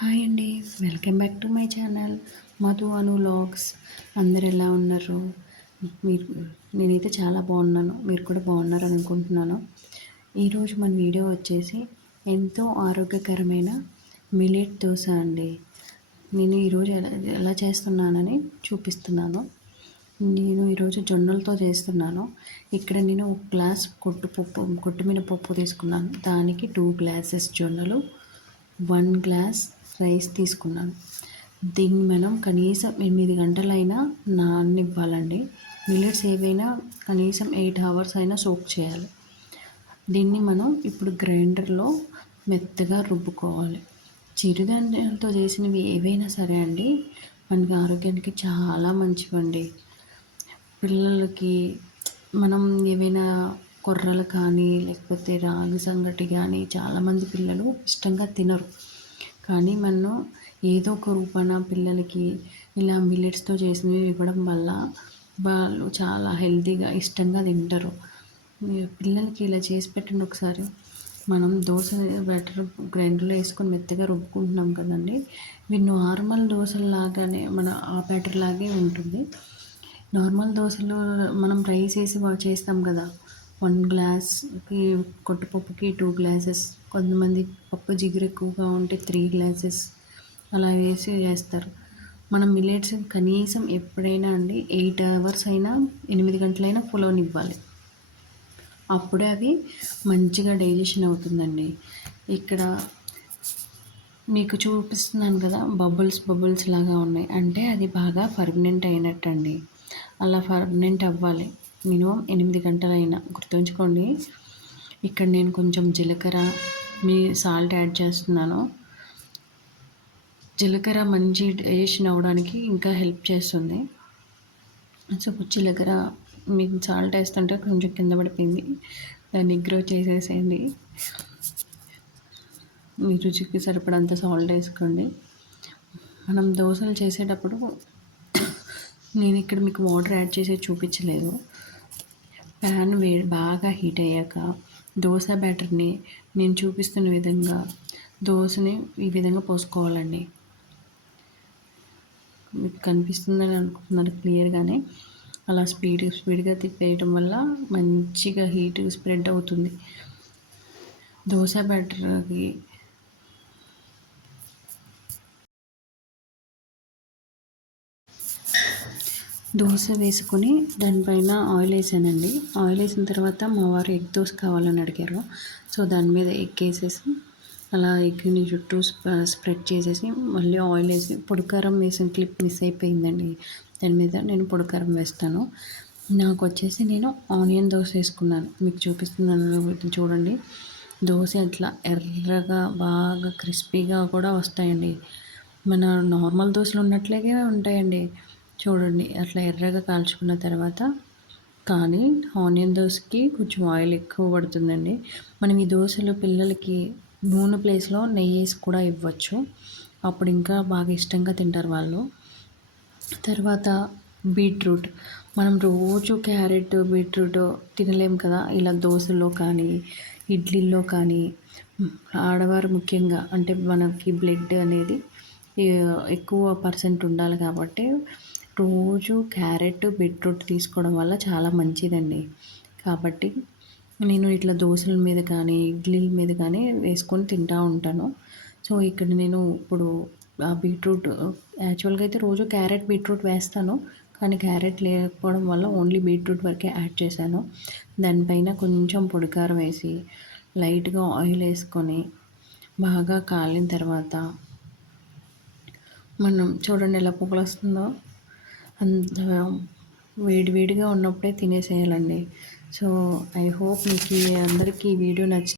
Hi అండి, welcome back to my channel Madhu Anu vlogs. అందరు ఎలా ఉన్నారు? మీరు నేనైతే చాలా బాగున్నాను, మీరు కూడా బాగున్నారు అనుకుంటున్నాను. ఈరోజు మన వీడియో వచ్చేసి ఎంతో ఆరోగ్యకరమైన మిల్లెట్ దోశ అండి. నేను ఈరోజు ఎలా చేస్తున్నానని చూపిస్తున్నాను. నేను ఈరోజు జొన్నలతో చేస్తున్నాను. ఇక్కడ నేను ఒక గ్లాస్ కొట్టుమినపప్పు తీసుకున్నాను. దానికి 2 గ్లాసెస్ జొన్నలు, 1 గ్లాస్ రైస్ తీసుకున్నాను. దీన్ని మనం కనీసం 8 గంటలైనా నాననివ్వాలండి. మిల్లెట్స్ ఏవైనా కనీసం 8 అవర్స్ అయినా సోక్ చేయాలి. దీన్ని మనం ఇప్పుడు గ్రైండర్లో మెత్తగా రుబ్బుకోవాలి. చిరుధాన్యాలతో చేసినవి ఏవైనా సరే అండి, మనకి ఆరోగ్యానికి చాలా మంచివండి. పిల్లలకి మనం ఏవైనా కొర్రలు కానీ లేకపోతే రాగి సంగటి కానీ చాలామంది పిల్లలు ఇష్టంగా తినరు. కానీ మనం ఏదో ఒక రూపాన పిల్లలకి ఇలా మిల్లెట్స్తో చేసినవి ఇవ్వడం వల్ల వాళ్ళు చాలా హెల్తీగా ఇష్టంగా తింటారు. పిల్లలకి ఇలా చేసి పెట్టండి ఒకసారి. మనం దోశ బ్యాటర్ గ్రైండర్లో వేసుకొని మెత్తగా రుబ్బుకుంటున్నాం కదండి, ఇవి నార్మల్ దోశలాగానే మన ఆ బ్యాటర్ లాగే ఉంటుంది. నార్మల్ దోశలు మనం రైస్ వేసి చేస్తాం కదా, 1 గ్లాస్కి కొట్టుపప్పుకి 2 గ్లాసెస్, కొంతమంది పప్పు జిగురు ఎక్కువగా ఉంటే 3 గ్లాసెస్ అలా వేసి చేస్తారు. మనం మిల్లెట్స్ కనీసం ఎప్పుడైనా అండి 8 అవర్స్ అయినా 8 గంటలైనా పులవనివ్వాలి. అప్పుడే అవి మంచిగా డైజెషన్ అవుతుందండి. ఇక్కడ మీకు చూపిస్తున్నాను కదా, బబుల్స్ లాగా ఉన్నాయి అంటే అది బాగా ఫర్మెంట్ అయినట్టండి. అలా ఫర్మెంట్ అవ్వాలి మినిమం 8 గంటలైనా. గుర్తుంచుకోండి. ఇక్కడ నేను కొంచెం జీలకర్ర, సాల్ట్ యాడ్ చేస్తున్నాను. జీలకర్ర మంచి డైజెషన్ అవ్వడానికి ఇంకా హెల్ప్ చేస్తుంది. సో జీలకర్ర మీకు సాల్ట్ వేస్తుంటే కొంచెం కింద పడిపోయింది, దాన్ని గ్రో చేసేసేయండి. మీ రుచికి సరిపడంత సాల్ట్ వేసుకోండి. మనం దోశలు చేసేటప్పుడు నేను ఇక్కడ మీకు వాటర్ యాడ్ చేసి చూపించలేదు. ప్యాన్ బాగా హీట్ అయ్యాక దోశ బ్యాటర్ని నేను చూపిస్తున్న విధంగా దోశని ఈ విధంగా పోసుకోవాలండి. మీకు కనిపిస్తుందని అనుకుంటున్నారు క్లియర్గానే. అలా స్పీడ్గా తిప్పేయటం వల్ల మంచిగా హీట్ స్ప్రెడ్ అవుతుంది. దోశ బ్యాటర్కి దోశ వేసుకొని దానిపైన ఆయిల్ వేసానండి. ఆయిల్ వేసిన తర్వాత మా వారు ఎగ్ దోశ కావాలని అడిగారు. సో దాని మీద ఎగ్ వేసేసి అలా ఎగ్ని చుట్టూ స్ప్రెడ్ చేసేసి మళ్ళీ ఆయిల్ వేసి పొడికారం వేసిన క్లిప్ మిస్ అయిపోయిందండి. దాని మీద నేను పొడికారం వేస్తాను. నాకు వచ్చేసి నేను ఆనియన్ దోశ వేసుకున్నాను. మీకు చూపిస్తున్నాను చూడండి. దోశ అట్లా ఎర్రగా బాగా క్రిస్పీగా కూడా వస్తాయండి. మన నార్మల్ దోశలు ఉన్నట్లుగే ఉంటాయండి. చూడండి అట్లా ఎర్రగా కాల్చుకున్న తర్వాత. కానీ ఆనియన్ దోశకి కొంచెం ఆయిల్ ఎక్కువ పడుతుందండి. మనం ఈ దోశలు పిల్లలకి నూనె ప్లేస్లో నెయ్యి వేసి కూడా ఇవ్వచ్చు. అప్పుడు ఇంకా బాగా ఇష్టంగా తింటారు వాళ్ళు. తర్వాత బీట్రూట్, మనం రోజు క్యారెట్ బీట్రూట్ తినలేం కదా. ఇలా దోశల్లో కానీ ఇడ్లీల్లో కానీ ఆడవారు ముఖ్యంగా అంటే మనకి బ్లడ్ అనేది ఎక్కువ పర్సెంట్ ఉండాలి కాబట్టి రోజు క్యారెట్ బీట్రూట్ తీసుకోవడం వల్ల చాలా మంచిదండి. కాబట్టి నేను ఇట్లా దోశల మీద కానీ ఇడ్లీల మీద కానీ వేసుకొని తింటూ ఉంటాను. సో ఇక్కడ నేను ఇప్పుడు ఆ బీట్రూట్ యాక్చువల్గా అయితే రోజు క్యారెట్ బీట్రూట్ వేస్తాను, కానీ క్యారెట్ లేకపోవడం వల్ల ఓన్లీ బీట్రూట్ వరకే యాడ్ చేశాను. దానిపైన కొంచెం పొడికారం వేసి లైట్గా ఆయిల్ వేసుకొని బాగా కాలిన తర్వాత మనం చూడండి ఎలా పొగలు వస్తుందో. అంత వేడివేడిగా ఉన్నప్పుడే తినేసేయాలండి. సో ఐ హోప్ మీకు అందరికీ ఈ వీడియో నచ్చి